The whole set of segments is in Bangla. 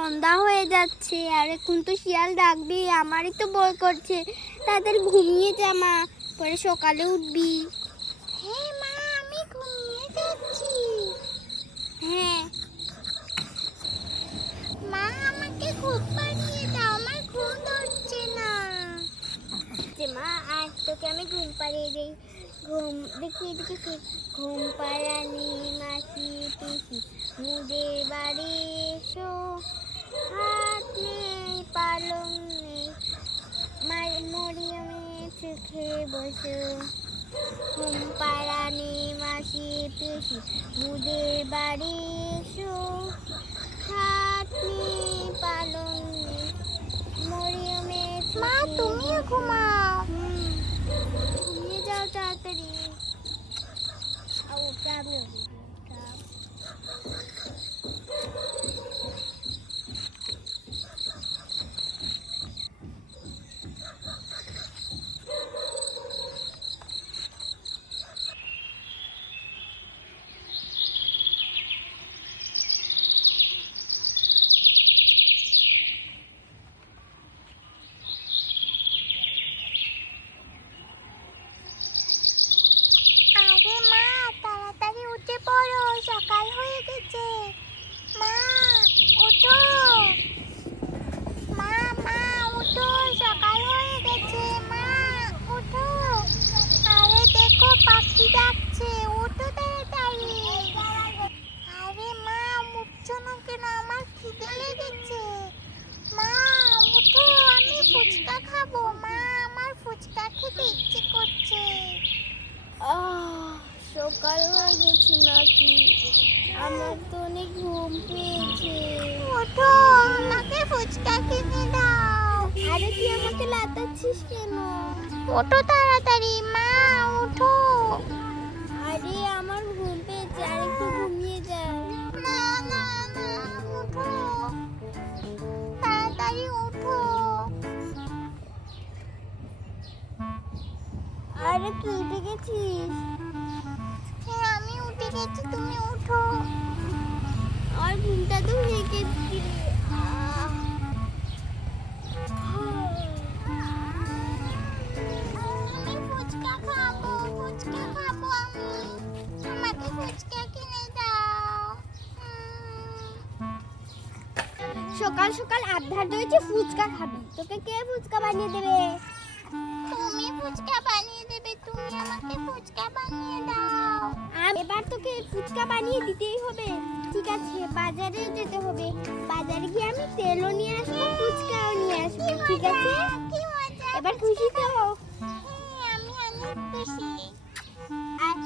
সন্ধ্যা হয়ে যাচ্ছে, আর এখন তো শিয়াল ডাকবি, আমারই তো ভয় করছে। তাড়াতাড়ি ঘুমিয়ে যা মা, পরে সকালে উঠবি। হ্যাঁ মা, আমি ঘুমিয়ে যাচ্ছি। হ্যাঁ মা, আমাকে ঘুম পাড়িয়ে দাও, আমার ঘুম ধরছে না। মা আজ তোকে আমি ঘুম পাড়িয়ে দিই। ঘুম দেখি এদিকে, ঘুম পাড়ানি মাসি পিসি মুদের বাড়ি এসো, হাত নেই পালং নেই মরিয়মের চোখে বসো। ঘুম পাড়ানি মাসি পিসি মুদের বাড়ি এসো, হাত নেই পালং নেই মরিয়মের। মা তুমিও ঘুমাও। ঘুমিয়ে যাও তাড়াতাড়ি। আমিও সকাল হয়ে গেছে। মা ওঠো, মা মা ওঠো, সকাল হয়ে গেছে। মা ওঠো, আরে দেখো পাখি ডাকছে, ওঠো তাড়াতাড়ি। আরে মা উঠছো না কেন? আমার খিদে লেগেছে। মা ওঠো, আমি ফুচকা খাবো। মা আমার ফুচকা খেতে ইচ্ছে করছে। সকাল হয়ে গেছে নাকি? আমার তো অনেক ঘুম পেয়েছে। ওঠো, আমাকে ফুচকা কিনে দাও। আরে তুই আমাকে লাতাচ্ছিস কেন? ওঠো তাড়াতাড়ি মা, ওঠো। আরে আমার ঘুম পেয়েছে, আর একটু ঘুমিয়ে যাও। না না না, ওঠো তাড়াতাড়ি, ওঠো। আরে কি উঠে গেছিস? আমি উঠে গেছি, তুমি উঠো। আর ঘুমটা তো ভেঙে গেছি। আমি ফুচকা খাবো, ফুচকা খাবো আমি। আমাকে ফুচকা কিনে দাও। সকাল সকাল আবদার হয়েছে ফুচকা খাবি, তোকে কে ফুচকা বানিয়ে দেবে? তুমি ফুচকা বানিয়ে দেবে, তুমি আমাকে ফুচকা বানিয়ে দাও। এবার তোকে ফুচকা বানিয়ে দিতেই হবে। ঠিক আছে, বাজারে যেতে হবে। বাজারে গিয়ে আমি তেলও নিয়ে আসবো, ফুচকাও নিয়ে আসবো। ঠিক আছে? এবার খুশি তো? হ্যাঁ, আমি অনেক খুশি। আর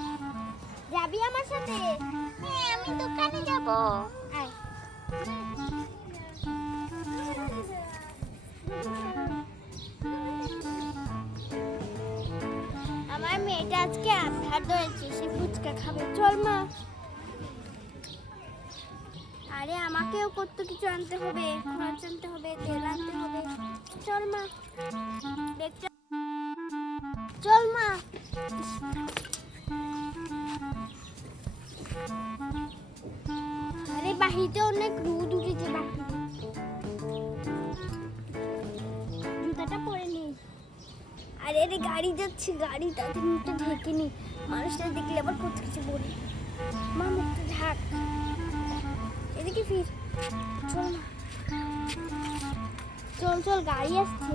যাবি আমার সাথে? হ্যাঁ, আমি দোকানে যাব। আয়। আমার মেয়েটা আজকে আবদার ধরেছে, সে ফুচকা খাবে। চল মা। আরে আমাকেও কত কিছু আনতে হবে, খরচ আনতে হবে, তেল আনতে হবে। চল মা, চল মা। আরে বাহিরে অনেক রোদ উঠেছে, জুতাটা পরে নি। আরে আরে গাড়ি যাচ্ছে, গাড়ি, তাদের মুখটা ঢেকে নি, মানুষটা দেখলে আবার কত কিছু বলে। মা মুখটা ঢাক, এদিকে ফির। চল না, চল চল, গাড়ি আসছে।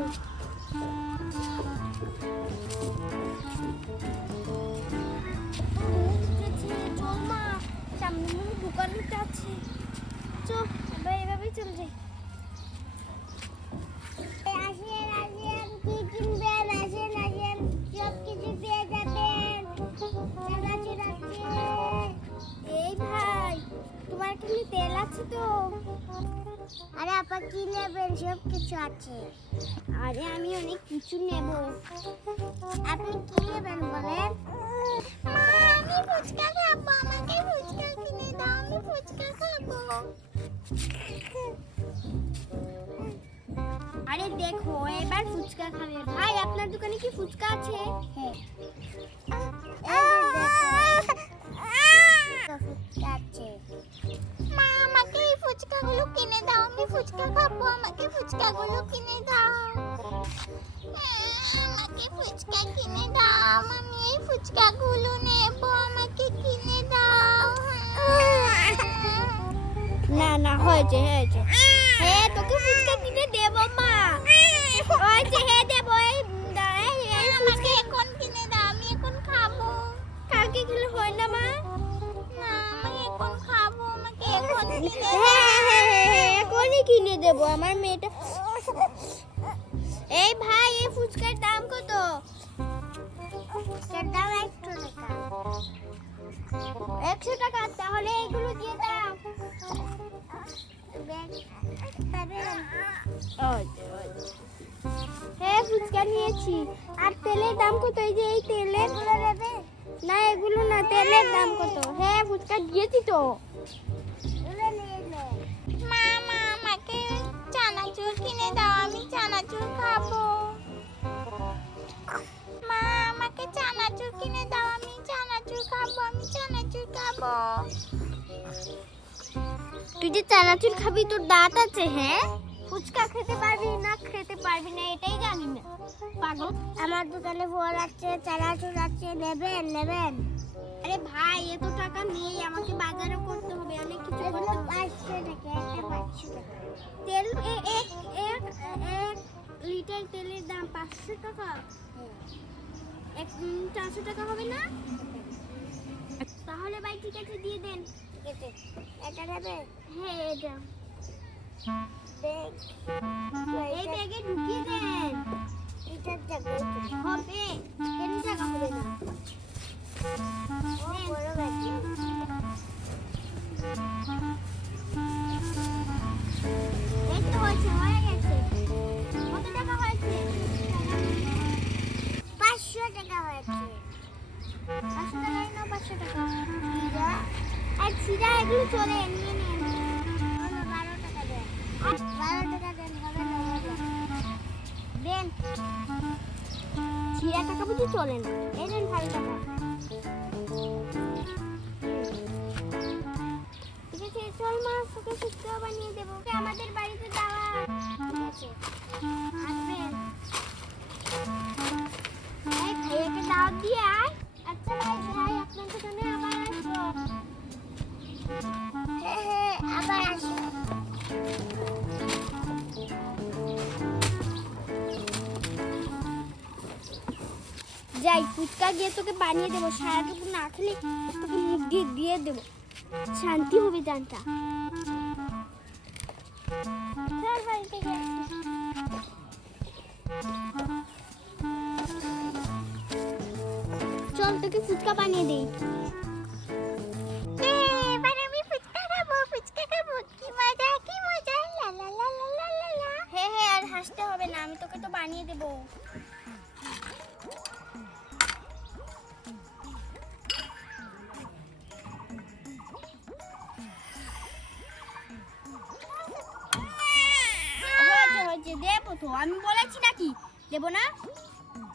চল মা, সামনে দোকানটা আছে। চল এবার এভাবেই চল যাই। তেল আছে তো? আরে আপা কি নেবেন? সব কিছু আছে। আরে আমি অনেক কিছু নেব। আপনি কি নেবেন বলেন? মা আমি ফুচকা খাবো, আমাকে ফুচকা কিনে দাও, আমি ফুচকা খাবো। আরে দেখো, এবার ফুচকা খাবে। ভাই আপনার দোকানে কি ফুচকা আছে? হ্যাঁ, ফুচকা আছে। মা আমাকে এই ফুচকাগুলো কিনে দাও, আমি ফুচকা খাবো, আমাকে ফুচকাগুলো কিনে দাও। আমাকে ফুচকা কিনে দাও, আমি এই ফুচকাগুলো নেব, আমাকে কিনে দাও। না না হয়েছে হয়েছে, হ্যাঁ তোকে ফুচকা কিনে দেবো মা, হয়েছে হ্যাঁ দেবো। আমাকে এখন কিনে দাও, আমি এখন খাবো। কালকে খেলে হয় না মা? না আমি এখন খাবো, আমাকে এখন কিনে দাও। হ্যাঁ এখনই কিনে দেবো আমার মেয়েটা। এই ভাই এই ফুচকার দাম কত? ফুচকার দাম 100 টাকা। 100 টাকা, তাহলে এগুলো দিয়ে দাও। হ্যাঁ ফুচকা নিয়েছি। আর তেলের দাম কত? এই যে এই তেলের নেবে না, এগুলো না, তেলের দাম কত? হ্যাঁ ফুচকা দিয়েছি তো। মা মা আমাকে চানাচুর কিনে দাও, আমি চানাচুর খাবো। মা আমাকে চানাচুর কিনে দাও, আমি চানাচুর খাবো, আমি চানাচুর খাবো। তুই যে চানাচুর খাবি তোর দাঁত আছে? হ্যাঁ ফুচকা খেতে পারবি না, খেতে পারবি না এটাই জানি না পাগল। আমার দোকানে ফল আছে, চানাচুর আছে, নেবেন নেবেন? আরে ভাই এত টাকা নেই, আমাকে বাজারও করতে হবে, অনেক কিছু করতে হবে। 500 টাকা, একটা 500 টাকা। তেল এক লিটার তেলের দাম 500 টাকা। 400 টাকা হবে না? তাহলে ভাই ঠিক আছে দিয়ে দেন। ঠিক আছে এটা নেবে? হ্যাঁ এটা ব্যাগ, এই ব্যাগে ঢুকিয়ে দেন। এটার জায়গা হবে, কেন জায়গা হবে না? বড় ব্যাগ। এই তো হয়ে গেছে। কত টাকা হয়েছে? 500 টাকা হয়েছে। 500 টাকা নাও, 500 টাকা। আর চিরা এগুলো চলে, নিয়ে নেন। 12 টাকা দেন। 12 টাকা দেন, হবে না দেন। চিরা টাকা বুঝি চলে না, এই দেন 12 টাকা। ঠিক আছে চল মা, তোকে ফুচকা বানিয়ে দেবো। আমাদের বাড়িতে দাওয়াত, ঠিক আছে আসবেন। এই ভাইয়াকে দাওয়াত দিয়ে আয়। আচ্ছা ভাই ভাই আপনার দোকানে আবার আসবো। হ্যাঁ হ্যাঁ আবার আসবো। যাই ফুচকা গিয়ে তোকে বানিয়ে দেবো, সারাটুকু না খেলে তোকে মুখ দিয়ে দিয়ে দেবো, শান্তি হবে জানটা। চল ভাই থেকে চল তোকে ফুচকা বানিয়ে দেই। এবার আমি ফুচকা খাবো, ফুচকা খাবো, কি মজা কি মজা, লা লা লা লা লা লা। হ্যাঁ হ্যাঁ আর হাসতে হবে না, আমি তোকে তো বানিয়ে দেবো। দেবো তো, আমি বলেছি নাকি দেবো না?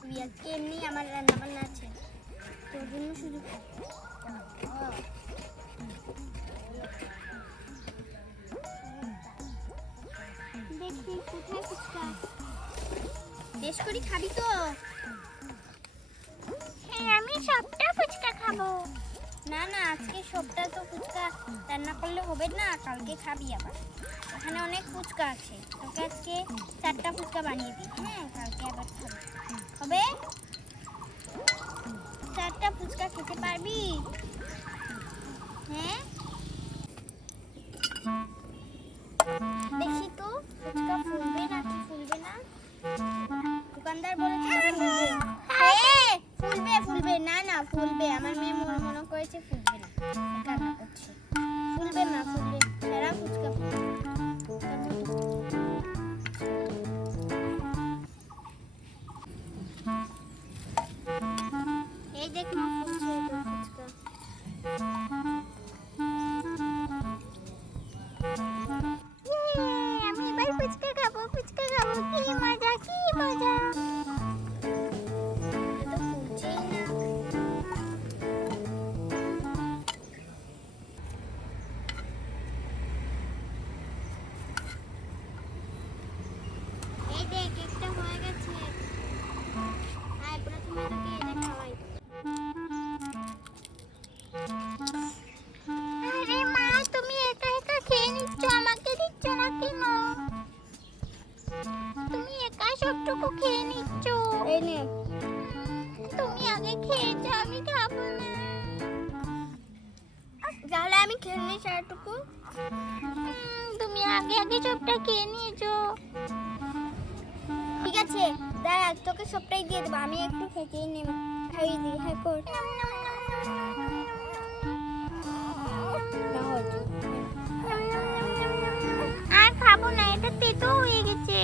তুই আজকে এমনি আমার রান্না বান্না আছে, তোর জন্য শুধু দেখবি কোথায় ফুচকা। বেশ করে খাবি তো? হ্যাঁ আমি সবটা ফুচকা খাবো। না না আজকে সবটা তো ফুচকা রান্না করলে হবে না, কালকে খাবি আবার। এখানে অনেক ফুচকা আছে, তোকে আজকে 4টা ফুচকা বানিয়ে দিই। হ্যাঁ কালকে আবার খাবি, হবে? 4টা ফুচকা খেতে পারবি? হ্যাঁ দেখি তো ফুচকা ফুলবে না কি ফুলবে না। দোকানদার বলেছে ফুলবে। হ্যাঁ ফুলবে ফুলবে, না না ফুলবে, আমার মেয়ে মনে করেছে ফুলবে না, কান্না করছে। ফুলবে না, ফুলবে, সারা ফুচকা ফুলবে। এই দেখ না ফুলছে ফুচকা। আমি এবার ফুচকা খাবো, ফুচকা খাবো, কি মজা কি মজা। তো ফুলছেই না। এই নে তুমি আগে খেয়ে যাও আমি খাবো না তাহলে আমি খেয়ে নিই সারাটুকু তুমি আগে আগে সবটা খেয়ে নিয়েছো ঠিক আছে দাঁড়া তোকে সবটাই দিয়ে দেবো আমি একটু খেতেই নেব খাইয়ে দিই হ্যাঁ কর আর খাবো না এটা তেতো হয়ে গেছে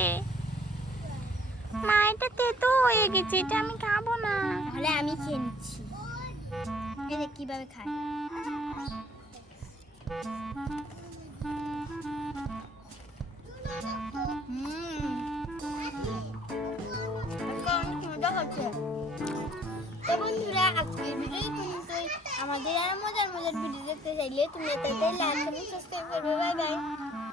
মা এটা তেতো হয়ে গেছে এটা আমি খাবো না তাহলে আমি খেয়ে নিচ্ছি এই দেখ কিভাবে খাই তো বন্ধুরা আজকের ভিডিও পর্যন্তই আমাদের আর মজার মজার ভিডিও দেখতে চাইলে তুমি এটাতে লাইক এবং সাবস্ক্রাইব করবে বাই বাই